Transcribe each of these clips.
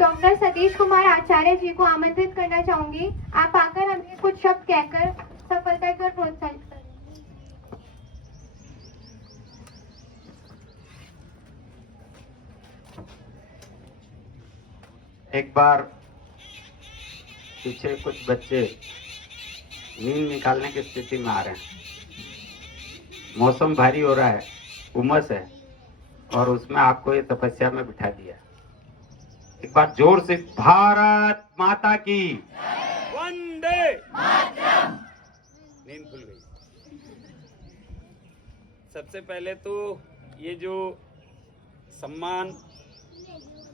Doctor Satish Kumar आचार्य जी को आमंत्रित करना चाहूंगी। आप आकर हमें कुछ शब्द कहकर सफलता की ओर प्रोत्साहित करें। एक बार पीछे कुछ बच्चे नींद निकालने की स्थिति में आ रहे हैं। मौसम भारी हो रहा है, उमस है, और उसमें आपको ये तपस्या में बिठा दिया। एक बार जोर से भारत माता की वंदे मातरम। नींद खुल गई। सबसे पहले तो ये जो सम्मान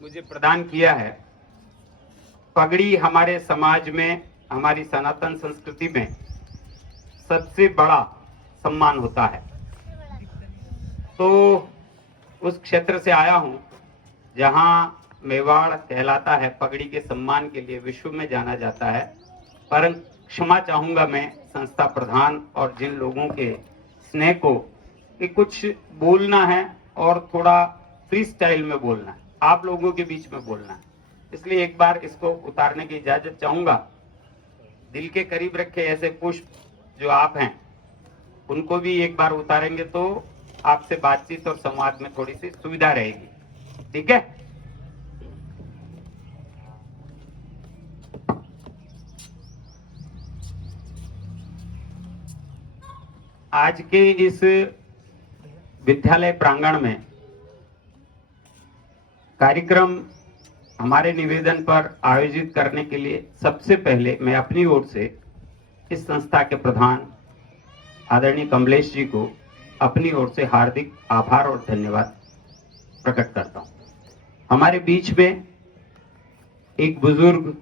मुझे प्रदान किया है, पगड़ी हमारे समाज में, हमारी सनातन संस्कृति में सबसे बड़ा सम्मान होता है। तो उस क्षेत्र से आया हूं जहां मेवाड़ कहलाता है, पगड़ी के सम्मान के लिए विश्व में जाना जाता है। पर क्षमा चाहूंगा मैं संस्था प्रधान और जिन लोगों के स्नेह को कि कुछ बोलना है और थोड़ा फ्री स्टाइल में बोलना है, आप लोगों के बीच में बोलना है, इसलिए एक बार इसको उतारने की इजाजत चाहूंगा। दिल के करीब रखे ऐसे पुष्प जो आप हैं, उनको भी एक बार उतारेंगे तो आपसे बातचीत और संवाद में थोड़ी सी सुविधा रहेगी। ठीक है? आज के इस विद्यालय प्रांगण में कार्यक्रम हमारे निवेदन पर आयोजित करने के लिए सबसे पहले मैं अपनी ओर से इस संस्था के प्रधान आदरणीय कमलेश जी को अपनी ओर से हार्दिक आभार और धन्यवाद प्रकट करता हूं। हमारे बीच में एक बुजुर्ग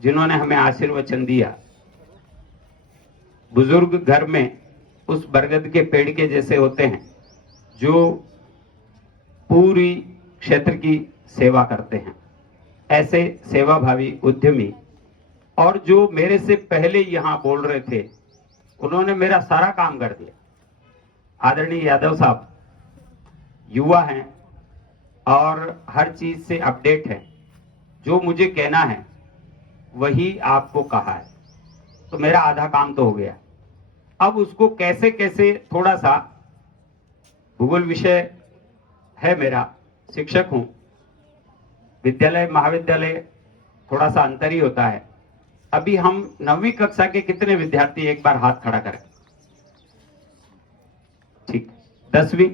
जिन्होंने हमें आशीर्वचन दिया, बुजुर्ग घर में उस बरगद के पेड़ के जैसे होते हैं जो पूरी क्षेत्र की सेवा करते हैं। ऐसे सेवाभावी उद्यमी, और जो मेरे से पहले यहां बोल रहे थे, उन्होंने मेरा सारा काम कर दिया। आदरणीय यादव साहब युवा हैं और हर चीज से अपडेट है। जो मुझे कहना है वही आपको कहा है, तो मेरा आधा काम तो हो गया। अब उसको कैसे कैसे, थोड़ा सा भूगोल विषय है मेरा, शिक्षक हूं, विद्यालय महाविद्यालय थोड़ा सा अंतर ही होता है। अभी हम 9वीं कक्षा के कितने विद्यार्थी, एक बार हाथ खड़ा करें। ठीक। 10वीं,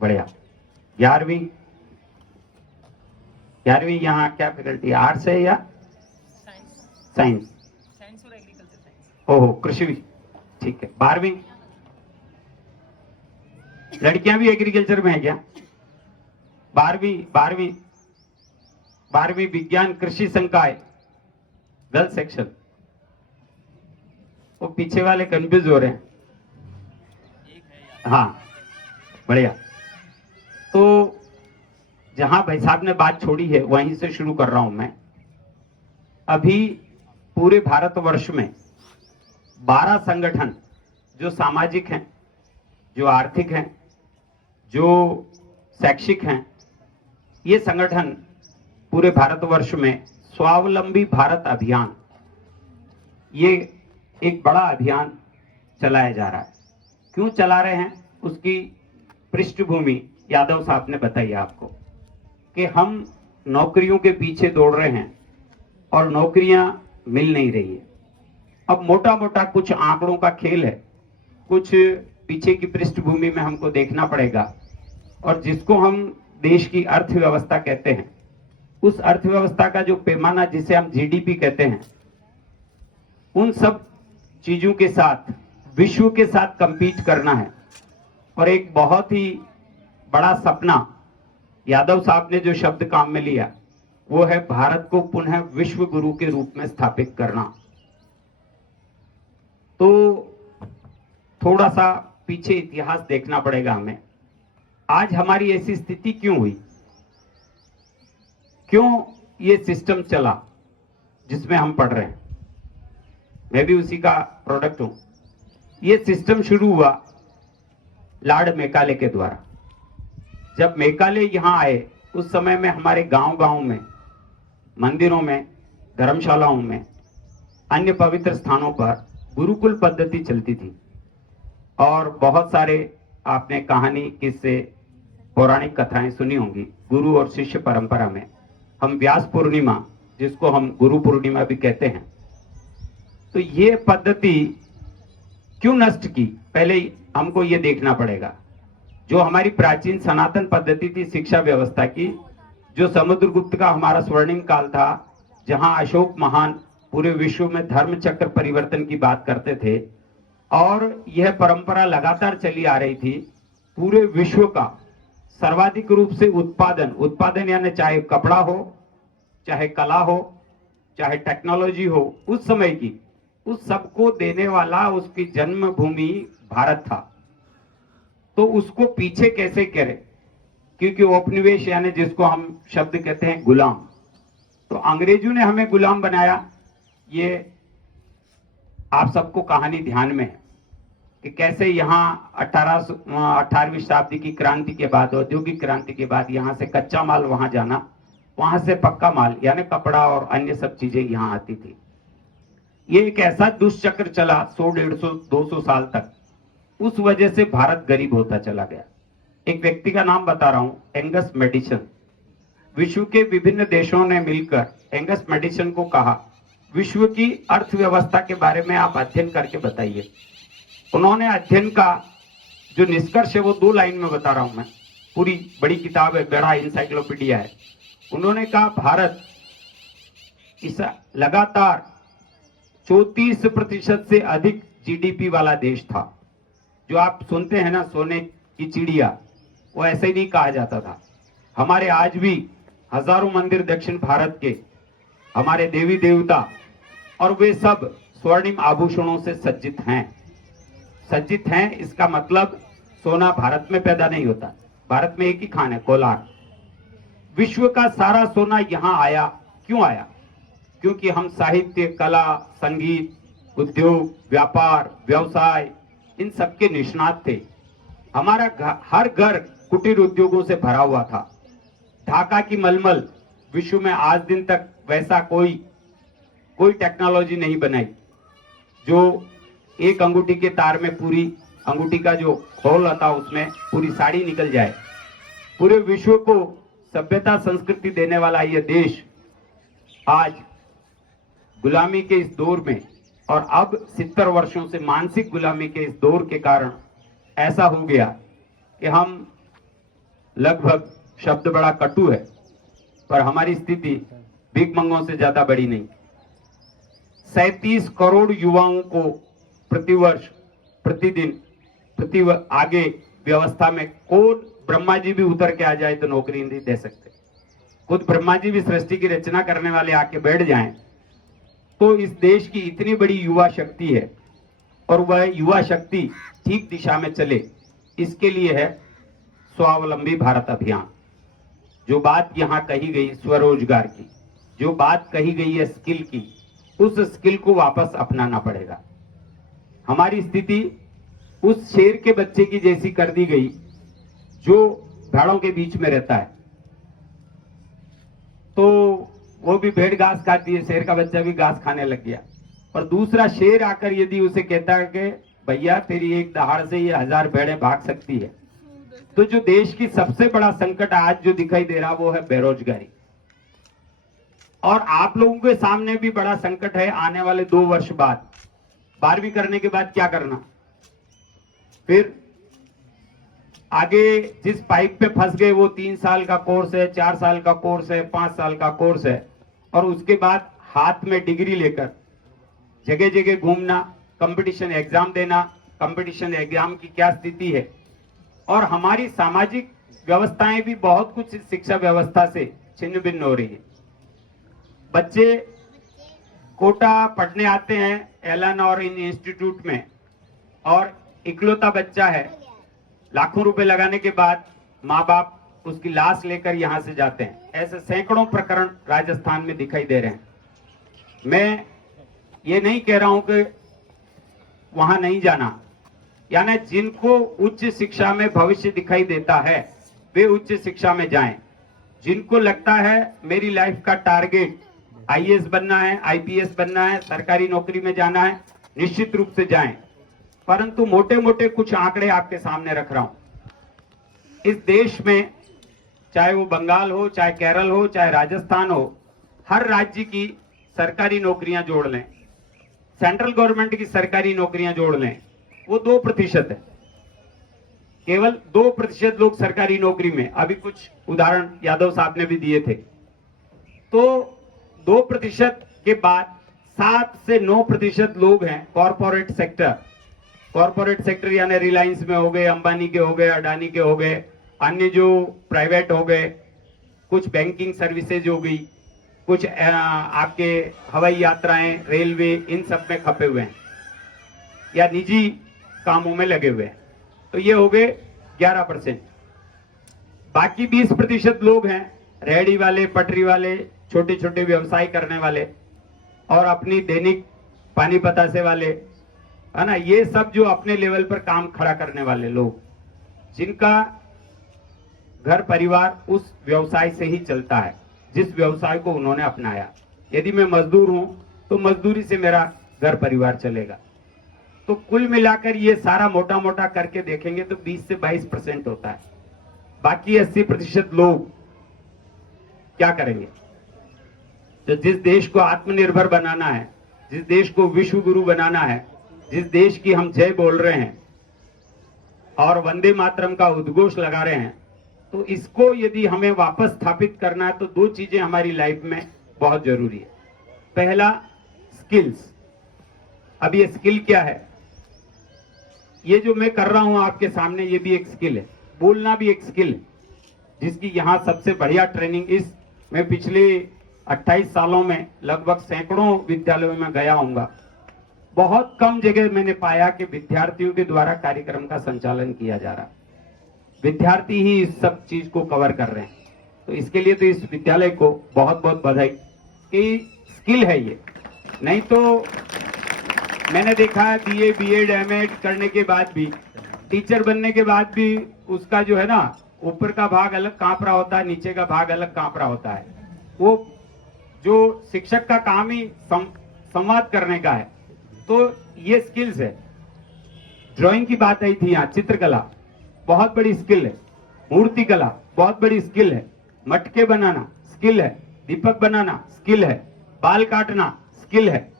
बढ़िया। 11वीं, 11वीं यहाँ क्या फैकल्टी, आर्ट्स है या साइंस? साइंस और एग्रीकल्चर साइंस। ओहो, कृषि भी, ठीक है। 12वीं, लड़कियां भी एग्रीकल्चर में है क्या? 12वीं विज्ञान कृषि संकाय गर्ल्स सेक्शन। वो पीछे वाले कंफ्यूज हो रहे हैं। हाँ, बढ़िया। तो जहां भाई साहब ने बात छोड़ी है वहीं से शुरू कर रहा हूं मैं। अभी पूरे भारतवर्ष में 12 संगठन जो सामाजिक हैं, जो आर्थिक हैं, जो शैक्षिक हैं, ये संगठन पूरे भारतवर्ष में स्वावलंबी भारत अभियान, ये एक बड़ा अभियान चलाया जा रहा है। क्यों चला रहे हैं उसकी पृष्ठभूमि यादव साहब ने बताई आपको, कि हम नौकरियों के पीछे दौड़ रहे हैं और नौकरियां मिल नहीं रही है। अब मोटा मोटा कुछ आंकड़ों का खेल है, कुछ पीछे की पृष्ठभूमि में हमको देखना पड़ेगा, और जिसको हम देश की अर्थव्यवस्था कहते हैं, उस अर्थव्यवस्था का जो पैमाना जिसे हम जीडीपी कहते हैं, उन सब चीजों के साथ विश्व के साथ कंपीट करना है। और एक बहुत ही बड़ा सपना यादव साहब ने जो शब्द काम में लिया, वो है भारत को पुनः विश्व गुरु के रूप में स्थापित करना। तो थोड़ा सा पीछे इतिहास देखना पड़ेगा हमें। आज हमारी ऐसी स्थिति क्यों हुई, क्यों ये सिस्टम चला जिसमें हम पढ़ रहे हैं? मैं भी उसी का प्रोडक्ट हूं। ये सिस्टम शुरू हुआ लॉर्ड मेकाले के द्वारा। जब मेकाले यहां आए उस समय में हमारे गांव-गांव में, मंदिरों में, धर्मशालाओं में, अन्य पवित्र स्थानों पर गुरुकुल पद्धति चलती थी। और बहुत सारे आपने कहानी, किस्से, पौराणिक कथाएं सुनी होंगी। गुरु और शिष्य परंपरा में हम व्यास पूर्णिमा, जिसको हम गुरु पूर्णिमा भी कहते हैं, तो ये पद्धति क्यों नष्ट की, पहले हमको ये देखना पड़ेगा। जो हमारी प्राचीन सनातन पद्धति थी शिक्षा व्यवस्था की, जो समुद्रगुप्त का हमारा स्वर्णिम काल था, जहां अशोक महान पूरे विश्व में धर्म चक्र परिवर्तन की बात करते थे, और यह परंपरा लगातार चली आ रही थी। पूरे विश्व का सर्वाधिक रूप से उत्पादन यानी चाहे कपड़ा हो, चाहे कला हो, चाहे टेक्नोलॉजी हो, उस समय की, उस सबको देने वाला उसकी जन्मभूमि भारत था। तो उसको पीछे कैसे करें, क्योंकि औपनिवेश यानी जिसको हम शब्द कहते हैं गुलाम, तो अंग्रेजों ने हमें गुलाम बनाया। ये आप सबको कहानी ध्यान में है कि कैसे यहाँ 18वीं शताब्दी की क्रांति के बाद, औद्योगिक क्रांति के बाद, यहाँ से कच्चा माल वहां जाना, वहां से पक्का माल यानी कपड़ा और अन्य सब चीजें यहाँ आती थी। ये एक ऐसा दुष्चक्र चला 100, 150, 200 साल तक। उस वजह से भारत गरीब होता चला गया। एक व्यक्ति का नाम बता रहा हूं, एंगस मैडिसन। विश्व के विभिन्न देशों ने मिलकर एंगस मैडिसन को कहा, विश्व की अर्थव्यवस्था के बारे में आप अध्ययन करके बताइए। उन्होंने अध्ययन का जो निष्कर्ष है वो 2 लाइन में बता रहा हूं मैं, पूरी बड़ी किताब है, बड़ा इंसाइक्लोपीडिया है। उन्होंने कहा भारत इस लगातार 34% से अधिक जीडीपी वाला देश था। जो आप सुनते हैं ना सोने की चिड़िया, वो ऐसे ही नहीं कहा जाता था। हमारे आज भी हजारों मंदिर दक्षिण भारत के, हमारे देवी देवता, और वे सब स्वर्णिम आभूषणों से सज्जित हैं। इसका मतलब सोना भारत में पैदा नहीं होता। भारत में एक ही खान है, कोलार। विश्व का सारा सोना यहां आया। क्यों आया? क्योंकि हम साहित्य, कला, संगीत, उद्योग, व्यापार, व्यवसाय, इन सबके निष्णात थे। हमारा हर घर कुटीर उद्योगों से भरा हुआ था। ढाका की मलमल विश्व में आज दिन तक वैसा कोई टेक्नोलॉजी नहीं बनाई जो एक अंगूठी के तार में पूरी अंगूठी का जो खोल होता उसमें पूरी साड़ी निकल जाए। पूरे विश्व को सभ्यता संस्कृति देने वाला यह देश आज गुलामी के इस दौर में, और अब 70 वर्षों से मानसिक गुलामी के इस दौर के कारण ऐसा हो गया कि हम लगभग, शब्द बड़ा कटु है, पर हमारी स्थिति भिखमंगों से ज्यादा बड़ी नहीं। 37 करोड़ युवाओं को प्रतिवर्ष, प्रतिदिन, आगे व्यवस्था में कौन, ब्रह्मा जी भी उतर के आ जाए तो नौकरी नहीं दे सकते। खुद ब्रह्मा जी भी सृष्टि की रचना करने वाले आके बैठ जाएं तो इस देश की इतनी बड़ी युवा शक्ति है, और वह युवा शक्ति ठीक दिशा में चले, इसके लिए है स्वावलंबी भारत अभियान। जो बात यहाँ कही गई स्वरोजगार की, जो बात कही गई है स्किल की, उस स्किल को वापस अपनाना पड़ेगा। हमारी स्थिति उस शेर के बच्चे की जैसी कर दी गई जो भेड़ों के बीच में रहता है। तो वो भी भेड़ घास खाती है, शेर का बच्चा भी घास खाने लग गया। और दूसरा शेर आकर यदि उसे कहता है कि भैया तेरी एक दहाड़ से ये 1000 भेड़ें भाग सकती है। तो जो देश की सबसे बड़ा संकट आज जो दिखाई दे रहा वो है बेरोजगारी। और आप लोगों के सामने भी बड़ा संकट है आने वाले 2 वर्ष बाद। 12वीं करने के बाद क्या करना, फिर आगे जिस पाइप पे फंस गए वो 3 साल का कोर्स है, 4 साल का कोर्स है, 5 साल का कोर्स है, और उसके बाद हाथ में डिग्री लेकर जगह जगह घूमना, कंपटीशन एग्जाम देना। कंपटीशन एग्जाम की क्या स्थिति है, और हमारी सामाजिक व्यवस्थाएं भी बहुत कुछ शिक्षा व्यवस्था से छिन्न भिन्न हो रही है। बच्चे कोटा पढ़ने आते हैं एलन और इन इंस्टीट्यूट में, और इकलौता बच्चा है, लाखों रुपए लगाने के बाद माँ बाप उसकी लाश लेकर यहां से जाते हैं। ऐसे सैकड़ों प्रकरण राजस्थान में दिखाई दे रहे हैं। मैं ये नहीं कह रहा हूं कि वहां नहीं जाना, यानी जिनको उच्च शिक्षा में भविष्य दिखाई देता है वे उच्च शिक्षा में जाएं। जिनको लगता है मेरी लाइफ का टारगेट आईएएस बनना है, आईपीएस बनना है, सरकारी नौकरी में जाना है, निश्चित रूप से जाएं। परंतु मोटे मोटे कुछ आंकड़े आपके सामने रख रहा हूं। इस देश में चाहे वो बंगाल हो, चाहे केरल हो, चाहे राजस्थान हो, हर राज्य की सरकारी नौकरियां जोड़ लें, सेंट्रल गवर्नमेंट की सरकारी नौकरियां जोड़ लें, वो 2% है। केवल 2% लोग सरकारी नौकरी में, अभी कुछ उदाहरण यादव साहब ने भी दिए थे। तो 2% के बाद 7 से 9% लोग हैं कॉरपोरेट सेक्टर। कॉरपोरेट सेक्टर यानी रिलायंस में हो गए, अंबानी के हो गए, अडानी के हो गए, अन्य जो प्राइवेट हो गए, कुछ बैंकिंग सर्विसेज हो गई, कुछ आपके हवाई यात्राएं, रेलवे, इन सब में खपे हुए हैं या निजी कामों में लगे हुए हैं। तो ये हो गए 11%। बाकी 20% लोग हैं रेहड़ी वाले, पटरी वाले, छोटे छोटे व्यवसाय करने वाले और अपनी दैनिक पानी पतासे वाले, है ना। ये सब जो अपने लेवल पर काम खड़ा करने वाले लोग, जिनका घर परिवार उस व्यवसाय से ही चलता है जिस व्यवसाय को उन्होंने अपनाया। यदि मैं मजदूर हूं तो मजदूरी से मेरा घर परिवार चलेगा। तो कुल मिलाकर ये सारा मोटा मोटा करके देखेंगे तो 20 से 22% होता है। बाकी 80% लोग क्या करेंगे? तो जिस देश को आत्मनिर्भर बनाना है, जिस देश को विश्व गुरु बनाना है, जिस देश की हम जय बोल रहे हैं और वंदे मातरम का उद्घोष लगा रहे हैं, तो इसको यदि हमें वापस स्थापित करना है तो 2 चीजें हमारी लाइफ में बहुत जरूरी है। पहला, स्किल्स। अब ये स्किल क्या है? ये जो मैं कर रहा हूं आपके सामने, ये भी एक स्किल है। बोलना भी एक स्किल है, जिसकी यहां सबसे बढ़िया ट्रेनिंग मैं पिछले 28 सालों में लगभग सैकड़ों विद्यालयों में गया हूंगा। बहुत कम जगह मैंने पाया कि विद्यार्थियों के द्वारा कार्यक्रम का संचालन किया जा रहा है। विद्यार्थी ही इस सब चीज को कवर कर रहे हैं। तो इसके लिए तो इस विद्यालय को बहुत बहुत बधाई कि स्किल है ये। नहीं तो मैंने देखा है बीए, बीएड, एमएड करने के बाद भी, टीचर बनने के बाद भी उसका जो है ना, ऊपर का भाग अलग कांप रहा होता है, नीचे का भाग अलग कांप रहा होता है। वो जो शिक्षक का काम ही संवाद करने का है। तो ये स्किल्स है। ड्राइंग की बात आई थी यहाँ, चित्रकला बहुत बड़ी स्किल है, मूर्ति कला बहुत बड़ी स्किल है, मटके बनाना स्किल है, दीपक बनाना स्किल है, बाल काटना स्किल है।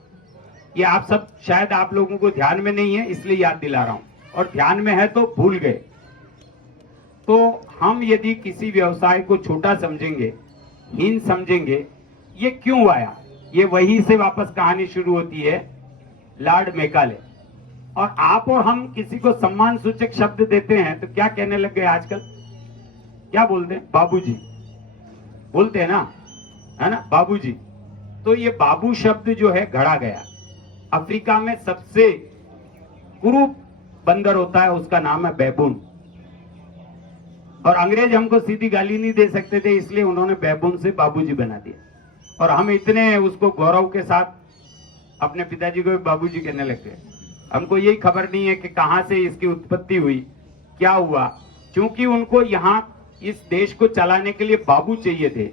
ये आप सब शायद आप लोगों को ध्यान में नहीं है, इसलिए याद दिला रहा हूं, और ध्यान में है तो भूल गए। तो हम यदि किसी व्यवसाय को छोटा समझेंगे, हीन समझेंगे, ये क्यों आया? ये वहीं से वापस कहानी शुरू होती है, लॉर्ड मैकाले। और आप और हम किसी को सम्मान सूचक शब्द देते हैं तो क्या कहने लग गए आजकल? क्या बोलते हैं? बाबूजी बोलते हैं ना, है ना, बाबूजी। तो ये बाबू शब्द जो है गढ़ा गया। अफ्रीका में सबसे कुरूप बंदर होता है, उसका नाम है बैबून। और अंग्रेज हमको सीधी गाली नहीं दे सकते थे, इसलिए उन्होंने बैबून से बाबूजी बना दिया। और हम इतने उसको गौरव के साथ अपने पिताजी को बाबूजी कहने लग गए। हमको यही खबर नहीं है कि कहां से इसकी उत्पत्ति हुई, क्या हुआ। क्योंकि उनको यहाँ इस देश को चलाने के लिए बाबू चाहिए थे,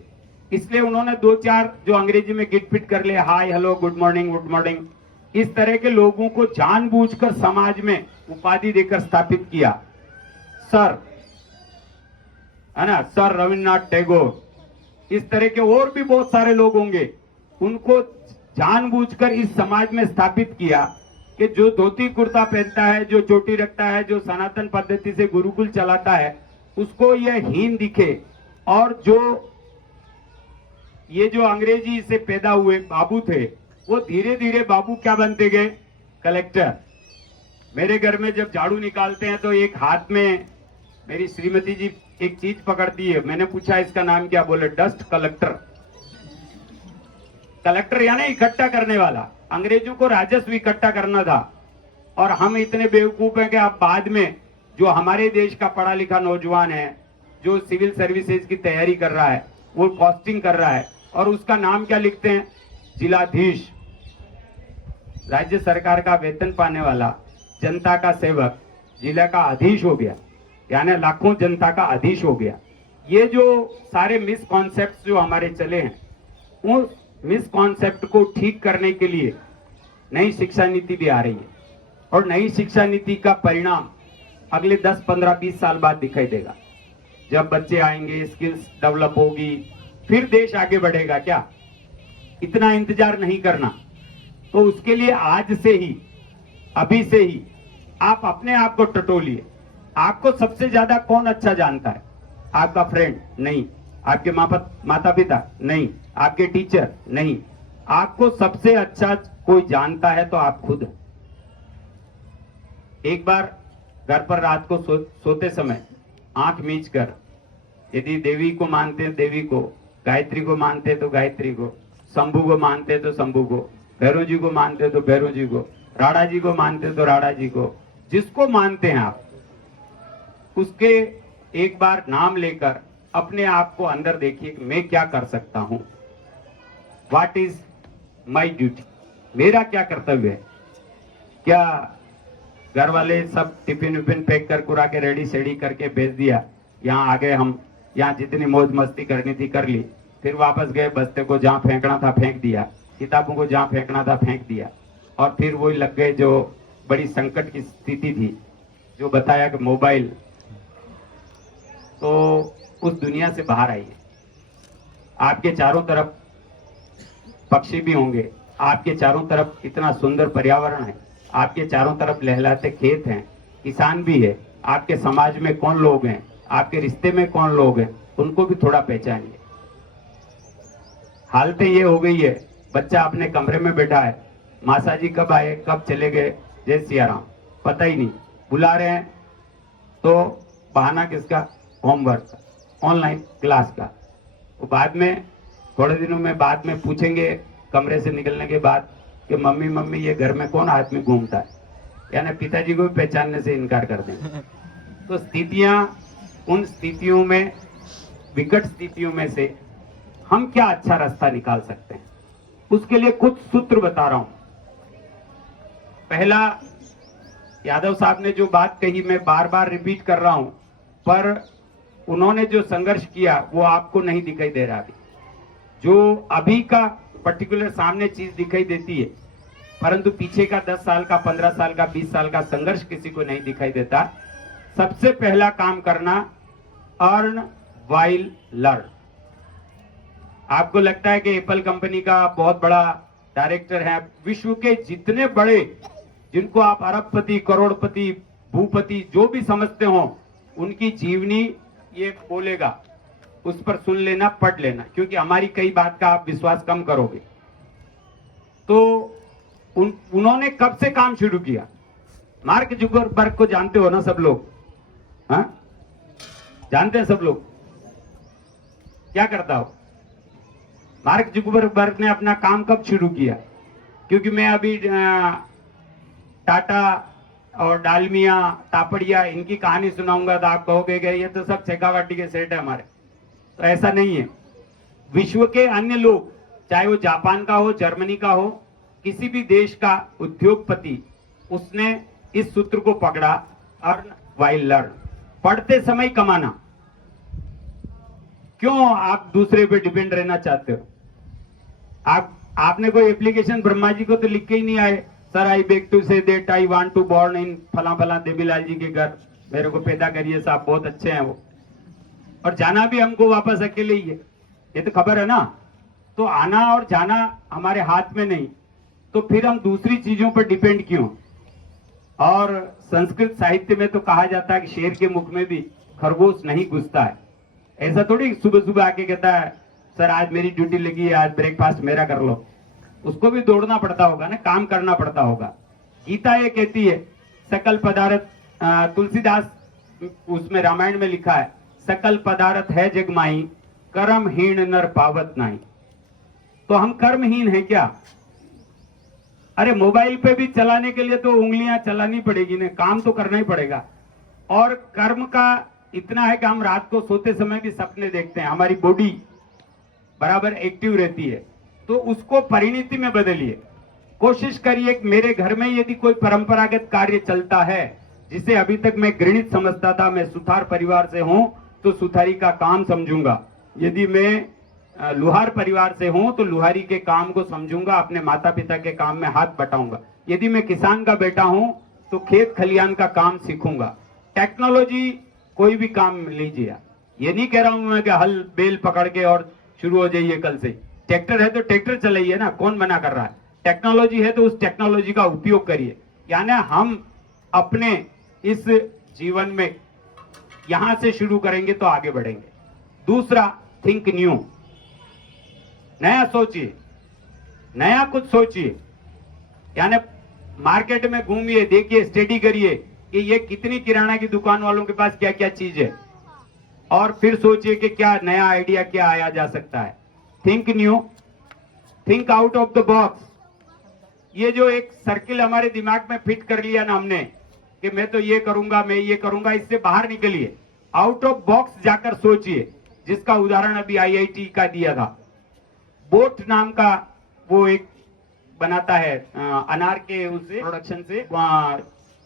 इसलिए उन्होंने 2-4 जो अंग्रेजी में गिट पिट कर ले, हाय, हेलो, गुड मॉर्निंग, इस तरह के लोगों को जानबूझकर समाज में उपाधि देकर स्थापित किया। सर, है ना, सर रविन्द्रनाथ टैगोर, इस तरह के और भी बहुत सारे लोग होंगे, उनको जानबूझकर इस समाज में स्थापित किया कि जो धोती कुर्ता पहनता है, जो चोटी रखता है, जो सनातन पद्धति से गुरुकुल चलाता है, उसको यह हीन दिखे। और जो ये जो अंग्रेजी से पैदा हुए बाबू थे, वो धीरे धीरे बाबू क्या बनते गए? कलेक्टर। मेरे घर में जब झाड़ू निकालते हैं तो एक हाथ में मेरी श्रीमती जी एक चीज पकड़ती है। मैंने पूछा इसका नाम क्या? बोले डस्ट कलेक्टर। कलेक्टर यानी इकट्ठा करने वाला। अंग्रेजों को राजस्व इकट्ठा करना था। और हम इतने बेवकूफ हैं कि अब बाद में जो हमारे देश का पढ़ा लिखा नौजवान है, जो सिविल सर्विसेज की तैयारी कर रहा है, वो कॉस्टिंग कर रहा है, और उसका नाम क्या लिखते हैं? जिलाधीश। राज्य सरकार का वेतन पाने वाला, जनता का सेवक, जिला का अधीश हो गया, यानी लाखों जनता का अधीश हो गया। ये जो सारे मिसकॉन्सेप्ट जो हमारे चले हैं उस मिसकॉन्सेप्ट को ठीक करने के लिए नई शिक्षा नीति भी आ रही है और नई शिक्षा नीति का परिणाम अगले 10, 15, 20 साल बाद दिखाई देगा। जब बच्चे आएंगे, स्किल्स डेवलप होगी, फिर देश आगे बढ़ेगा। क्या इतना इंतजार नहीं करना। तो उसके लिए आज से ही, अभी से ही आप अपने आप को टटोलिए। आपको सबसे ज्यादा कौन अच्छा जानता है? आपका फ्रेंड नहीं, आपके माता पिता नहीं, आपके टीचर नहीं। आपको सबसे अच्छा कोई जानता है तो आप खुद हैं। एक बार घर पर रात को सोते समय आंख मीच कर, यदि देवी को मानते हैं देवी को, गायत्री को मानते हैं तो गायत्री को, शंभू को मानते हैं तो शंभू को, भैरव जी को मानते हैं तो भैरव जी को, राणा जी को मानते हैं तो राणा जी को, जिसको मानते हैं आप उसके एक बार नाम लेकर अपने आप को अंदर देखिए कि मैं क्या कर सकता हूं। What is my duty? मेरा क्या कर्तव्य है? क्या घर वाले सब टिफिन विफिन पैक कर कुरा के रेडी सेडी करके भेज दिया, यहाँ आ गए हम, यहाँ जितनी मौज मस्ती करनी थी कर ली, फिर वापस गए, बस्ते को जहां फेंकना था फेंक दिया, किताबों को जहां फेंकना था फेंक दिया, और फिर वही लग गए जो बड़ी संकट की स्थिति थी, जो बताया कि मोबाइल। तो उस दुनिया से बाहर आइए। आपके चारों तरफ पक्षी भी होंगे, आपके चारों तरफ इतना सुंदर पर्यावरण है, आपके चारों तरफ लहलाते खेत हैं, किसान भी है, आपके समाज में कौन लोग हैं, आपके रिश्ते में कौन लोग हैं, उनको भी थोड़ा पहचानिए। हालतें ये हो गई है, बच्चा अपने कमरे में बैठा है, मासा जी कब आए कब चले गए, जय सिया राम, पता ही नहीं। बुला रहे हैं तो बहाना किसका? होमवर्क, ऑनलाइन क्लास का। वो बाद में थोड़े दिनों में बाद में पूछेंगे कमरे से निकलने के बाद कि मम्मी मम्मी ये घर में कौन आदमी घूमता है, यानी पिताजी को भी पहचानने से इनकार कर देंगे। तो स्थितियां, उन स्थितियों में, विकट स्थितियों में से हम क्या अच्छा रास्ता निकाल सकते हैं, उसके लिए कुछ सूत्र बता रहा हूं। पहला, यादव साहब ने जो बात कही मैं बार बार रिपीट कर रहा हूं, पर उन्होंने जो संघर्ष किया वो आपको नहीं दिखाई दे रहा। अभी जो अभी का पर्टिकुलर सामने चीज दिखाई देती है, परंतु पीछे का 10 साल का, 15 साल का, 20 साल का संघर्ष किसी को नहीं दिखाई देता। सबसे पहला काम करना, अर्न व्हाइल लर्न। आपको लगता है कि एप्पल कंपनी का बहुत बड़ा डायरेक्टर है, विश्व के जितने बड़े, जिनको आप अरबपति, करोड़पति, भूपति जो भी समझते हो, उनकी जीवनी ये बोलेगा, उस पर सुन लेना, पढ़ लेना, क्योंकि हमारी कई बात का आप विश्वास कम करोगे। तो उन्होंने कब से काम शुरू किया? मार्क जुकरबर्ग को जानते हो ना सब लोग? हाँ, जानते हैं सब लोग? क्या करता हो? मार्क जुकरबर्ग ने अपना काम कब शुरू किया? क्योंकि मैं अभी टाटा और डालमिया, तापड़िया, इनकी कहानी सुनाऊंगा तो आप कहोगे कि ये तो सब शेखावाटी के सेठ है हमारे। तो ऐसा नहीं है। विश्व के अन्य लोग, चाहे वो जापान का हो, जर्मनी का हो, किसी भी देश का उद्योगपति, उसने इस सूत्र को पकड़ा, अर्न व्हाइल लर्न। पढ़ते समय कमाना। क्यों आप दूसरे पे डिपेंड रहना चाहते हो? आपने कोई एप्लीकेशन ब्रह्मा जी को तो लिख के ही नहीं आए, sir I beg to say that I want to born in फला फला देवीलाल जी के घर, मेरे को पैदा करिए साहब, बहुत अच्छे हैं वो, और जाना भी हमको वापस अकेले ही है, ये तो खबर है ना। तो आना और जाना हमारे हाथ में नहीं, तो फिर हम दूसरी चीजों पर डिपेंड क्यों? और संस्कृत साहित्य में तो कहा जाता है कि शेर के मुख में भी खरगोश नहीं घुसता है। ऐसा थोड़ी सुबह सुबह आके कहता है सर आज मेरी ड्यूटी लगी है, आज ब्रेकफास्ट मेरा कर लो। उसको भी दौड़ना पड़ता होगा ना, काम करना पड़ता होगा। गीता ये कहती है सकल पदार्थ, तुलसीदास उसमें रामायण में लिखा है, सकल पदार्थ है जगमाई, कर्महीन नर पावत नहीं। तो हम कर्महीन है क्या? अरे मोबाइल पे भी चलाने के लिए तो उंगलियां चलानी पड़ेगी ना, काम तो करना ही पड़ेगा। और कर्म का इतना है कि हम रात को सोते समय भी सपने देखते हैं, हमारी बॉडी बराबर एक्टिव रहती है, तो उसको परिणति में बदलिए। कोशिश करिए कि मेरे घर में यदि कोई परंपरागत कार्य चलता है जिसे अभी तक मैं घृणित समझता था, मैं सुथार परिवार से हूं, तो सुथारी का काम समझूंगा। यदि मैं लुहार परिवार से हूं तो लुहारी के काम को समझूंगा, अपने माता पिता के काम में हाथ बटाऊंगा। यदि मैं किसान का बेटा हूं तो खेत खलियान का काम सीखूंगा। टेक्नोलॉजी कोई भी काम लीजिए, ये नहीं कह रहा हूं मैं कि हल बेल पकड़ के और शुरू हो जाइए कल से। ट्रैक्टर है तो ट्रैक्टर चलाइए ना, कौन मना कर रहा है। टेक्नोलॉजी है तो उस टेक्नोलॉजी का उपयोग करिए। यानी हम अपने इस जीवन में यहां से शुरू करेंगे तो आगे बढ़ेंगे। दूसरा, थिंक न्यू, नया सोचिए, नया कुछ सोचिए। यानी मार्केट में घूमिए, देखिए, स्टडी करिए कि ये कितनी किराना की दुकान वालों के पास क्या क्या चीज है, और फिर सोचिए कि क्या नया आइडिया क्या आया जा सकता है। Think new, think out of the box. ये जो एक सर्किल हमारे दिमाग में फिट कर लिया ना हमने कि मैं तो ये करूंगा, मैं ये करूंगा, इससे बाहर निकलिए, आउट ऑफ बॉक्स जाकर सोचिए। जिसका उदाहरण अभी आईआईटी का दिया था। बोट नाम का वो एक बनाता है अनार के उसे प्रोडक्शन से।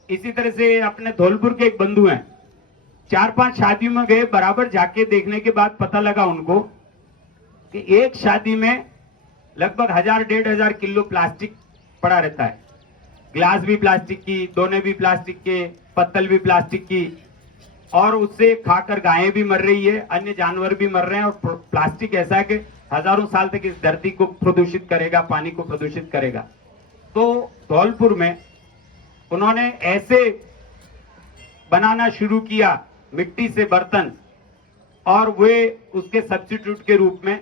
इसी तरह से अपने धौलपुर के एक बंधु हैं, 4-5 शादियों में गए, बराबर जाके देखने के बाद पता लगा उनको कि एक शादी में लगभग 1000-1500 किलो प्लास्टिक पड़ा रहता है। ग्लास भी प्लास्टिक की, दोने भी प्लास्टिक के, पत्तल भी प्लास्टिक की, और उससे खाकर गायें भी मर रही है, अन्य जानवर भी मर रहे हैं। और प्लास्टिक ऐसा है कि हजारों साल तक इस धरती को प्रदूषित करेगा, पानी को प्रदूषित करेगा। तो धौलपुर में उन्होंने ऐसे बनाना शुरू किया मिट्टी से बर्तन, और वे उसके सब्स्टिट्यूट के रूप में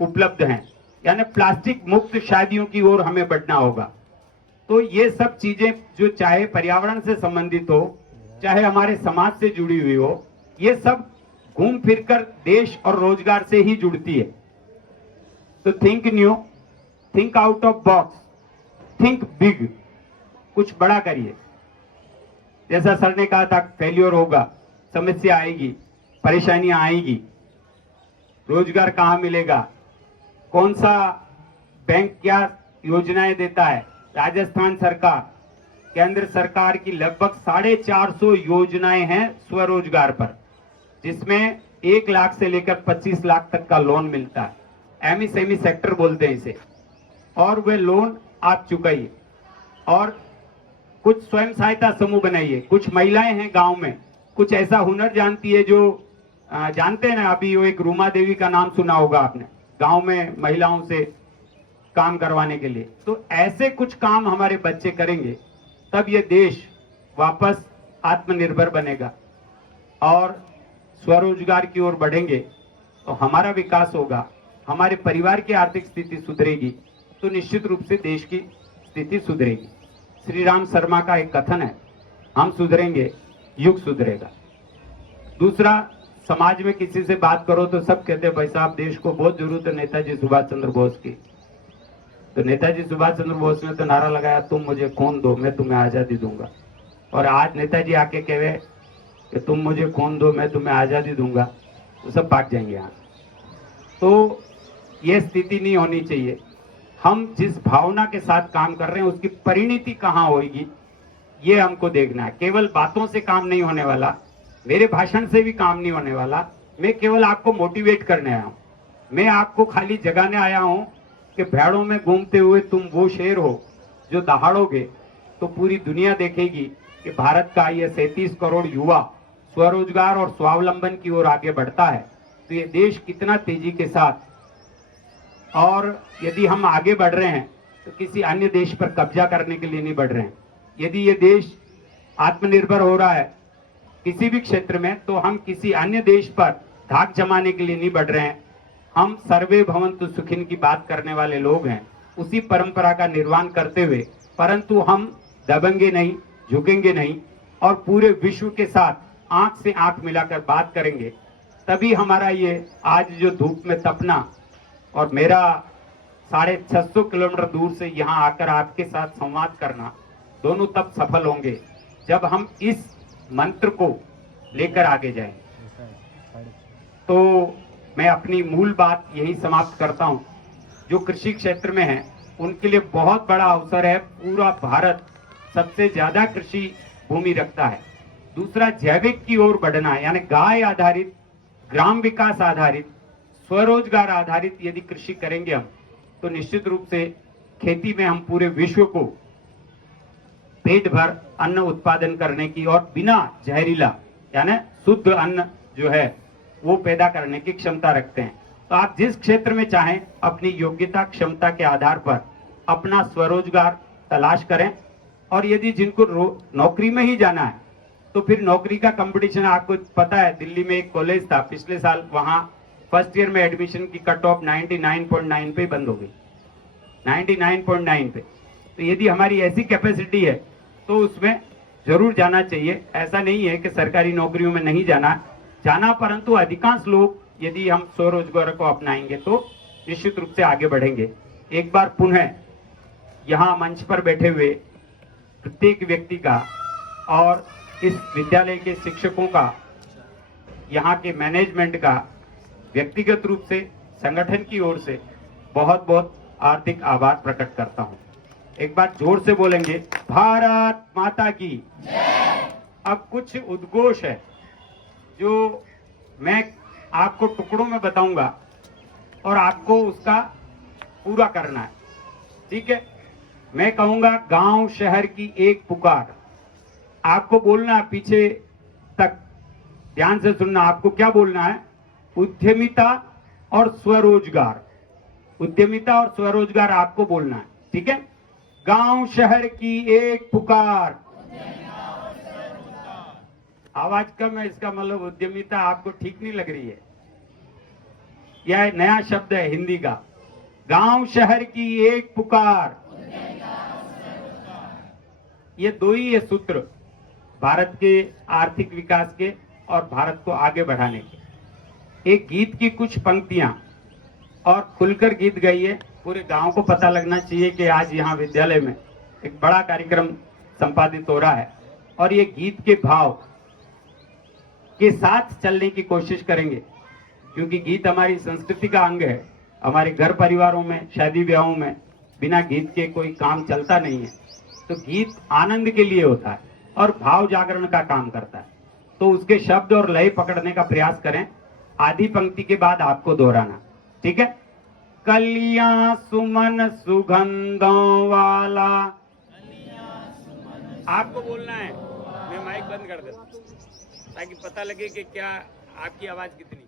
उपलब्ध हैं। यानी प्लास्टिक मुक्त शादियों की ओर हमें बढ़ना होगा। तो ये सब चीजें जो चाहे पर्यावरण से संबंधित हो, चाहे हमारे समाज से जुड़ी हुई हो, ये सब घूम फिरकर देश और रोजगार से ही जुड़ती है। तो think new, think out of box, think big, कुछ बड़ा करिए। जैसा सर ने कहा था, फेल्योर होगा, समस्या आएगी, परेशानियां आएगी, रोजगार कहां मिलेगा, कौन सा बैंक क्या योजनाएं देता है। राजस्थान सरकार, केंद्र सरकार की लगभग 450 योजनाएं हैं स्वरोजगार पर, जिसमें 1 लाख से लेकर 25 लाख तक का लोन मिलता है। एमएसएमई सेक्टर बोलते हैं इसे। और वे लोन आप चुकाइए, और कुछ स्वयं सहायता समूह बनाइए। कुछ महिलाएं हैं गांव में, कुछ ऐसा हुनर जानती है जो जानते हैं ना, अभी वो एक रूमा देवी का नाम सुना होगा आपने, गांव में महिलाओं से काम करवाने के लिए। तो ऐसे कुछ काम हमारे बच्चे करेंगे, तब ये देश वापस आत्मनिर्भर बनेगा और स्वरोजगार की ओर बढ़ेंगे। तो हमारा विकास होगा, हमारे परिवार की आर्थिक स्थिति सुधरेगी, तो निश्चित रूप से देश की स्थिति सुधरेगी। श्री राम शर्मा का एक कथन है, हम सुधरेंगे, युग सुधरेगा। दूसरा, समाज में किसी से बात करो तो सब कहते हैं भाई साहब देश को बहुत जरूरत है नेताजी सुभाष चंद्र बोस की। तो नेताजी सुभाष चंद्र बोस ने तो नारा लगाया, तुम मुझे खून दो मैं तुम्हें आजादी दूंगा। और आज नेताजी आके कहे कि तुम मुझे खून दो मैं तुम्हें आजादी दूंगा, तो सब भाग जाएंगे यहाँ। तो ये स्थिति नहीं होनी चाहिए। हम जिस भावना के साथ काम कर रहे हैं उसकी परिणति कहाँ होगी, ये हमको देखना है। केवल बातों से काम नहीं होने वाला, मेरे भाषण से भी काम नहीं होने वाला। मैं केवल आपको मोटिवेट करने आया हूं, मैं आपको खाली जगाने आया हूं कि भेड़ों में घूमते हुए तुम वो शेर हो जो दहाड़ोगे तो पूरी दुनिया देखेगी कि भारत का ये 37 करोड़ युवा स्वरोजगार और स्वावलंबन की ओर आगे बढ़ता है। तो ये देश कितना तेजी के साथ, और यदि हम आगे बढ़ रहे हैं तो किसी अन्य देश पर कब्जा करने के लिए नहीं बढ़ रहे हैं। यदि ये देश आत्मनिर्भर हो रहा है किसी भी क्षेत्र में, तो हम किसी अन्य देश पर धाक जमाने के लिए नहीं बढ़ रहे हैं। हम सर्वे भवन्तु सुखिन की बात करने वाले लोग हैं, उसी परंपरा का निर्वहन करते हुए, परंतु हम दबेंगे नहीं, झुकेंगे नहीं, और पूरे विश्व के साथ आंख से आंख मिलाकर बात करेंगे। तभी हमारा ये आज जो धूप में तपना और मेरा 650 किलोमीटर दूर से यहाँ आकर आपके साथ संवाद करना, दोनों तब सफल होंगे जब हम इस मंत्र को लेकर आगे जाएं। तो मैं अपनी मूल बात यही समाप्त करता हूं। जो कृषि क्षेत्र में है उनके लिए बहुत बड़ा अवसर है। पूरा भारत सबसे ज्यादा कृषि भूमि रखता है। दूसरा, जैविक की ओर बढ़ना है, यानी गाय आधारित ग्राम विकास आधारित, स्वरोजगार आधारित यदि कृषि करेंगे हम, तो निश्चित रूप से खेती में हम पूरे विश्व को पेट भर अन्न उत्पादन करने की और बिना जहरीला यानी शुद्ध अन्न जो है वो पैदा करने की क्षमता रखते हैं। तो आप जिस क्षेत्र में चाहें अपनी योग्यता क्षमता के आधार पर अपना स्वरोजगार तलाश करें, और यदि जिनको नौकरी में ही जाना है तो फिर नौकरी का कंपटीशन आपको पता है। दिल्ली में एक कॉलेज था पिछले साल, वहां फर्स्ट ईयर में एडमिशन की कट ऑफ 99.9 पे बंद हो गई, 99.9 पे। तो यदि हमारी ऐसी कैपेसिटी है तो उसमें जरूर जाना चाहिए। ऐसा नहीं है कि सरकारी नौकरियों में नहीं जाना, परंतु अधिकांश लोग यदि हम स्वरोजगार को अपनाएंगे तो निश्चित रूप से आगे बढ़ेंगे। एक बार पुनः यहाँ मंच पर बैठे हुए प्रत्येक व्यक्ति का और इस विद्यालय के शिक्षकों का, यहाँ के मैनेजमेंट का व्यक्तिगत रूप से संगठन की ओर से बहुत बहुत हार्दिक आभार प्रकट करता हूँ। एक बार जोर से बोलेंगे, भारत माता की जय। अब कुछ उद्घोष है जो मैं आपको टुकड़ों में बताऊंगा और आपको उसका पूरा करना है, ठीक है। मैं कहूंगा गांव शहर की एक पुकार, आपको बोलना है पीछे तक, ध्यान से सुनना। आपको क्या बोलना है? उद्यमिता और स्वरोजगार, उद्यमिता और स्वरोजगार आपको बोलना है, ठीक है। गांव शहर की एक पुकार, आवाज कम है, इसका मतलब उद्यमिता आपको ठीक नहीं लग रही है। यह नया शब्द है हिंदी का, गांव शहर की एक पुकार। ये दो ही ये सूत्र भारत के आर्थिक विकास के और भारत को आगे बढ़ाने के। एक गीत की कुछ पंक्तियां और खुलकर गीत गाइए, पूरे गांव को पता लगना चाहिए कि आज यहाँ विद्यालय में एक बड़ा कार्यक्रम संपादित हो रहा है, और ये गीत के भाव के साथ चलने की कोशिश करेंगे, क्योंकि गीत हमारी संस्कृति का अंग है। हमारे घर परिवारों में, शादी ब्याहों में बिना गीत के कोई काम चलता नहीं है। तो गीत आनंद के लिए होता है और भाव जागरण का काम करता है। तो उसके शब्द और लय पकड़ने का प्रयास करें। आधी पंक्ति के बाद आपको दोहराना, ठीक है। कलियां सुमन सुगंधों वाला, आपको बोलना है। मैं माइक बंद कर देता हूं ताकि पता लगे कि क्या आपकी आवाज कितनी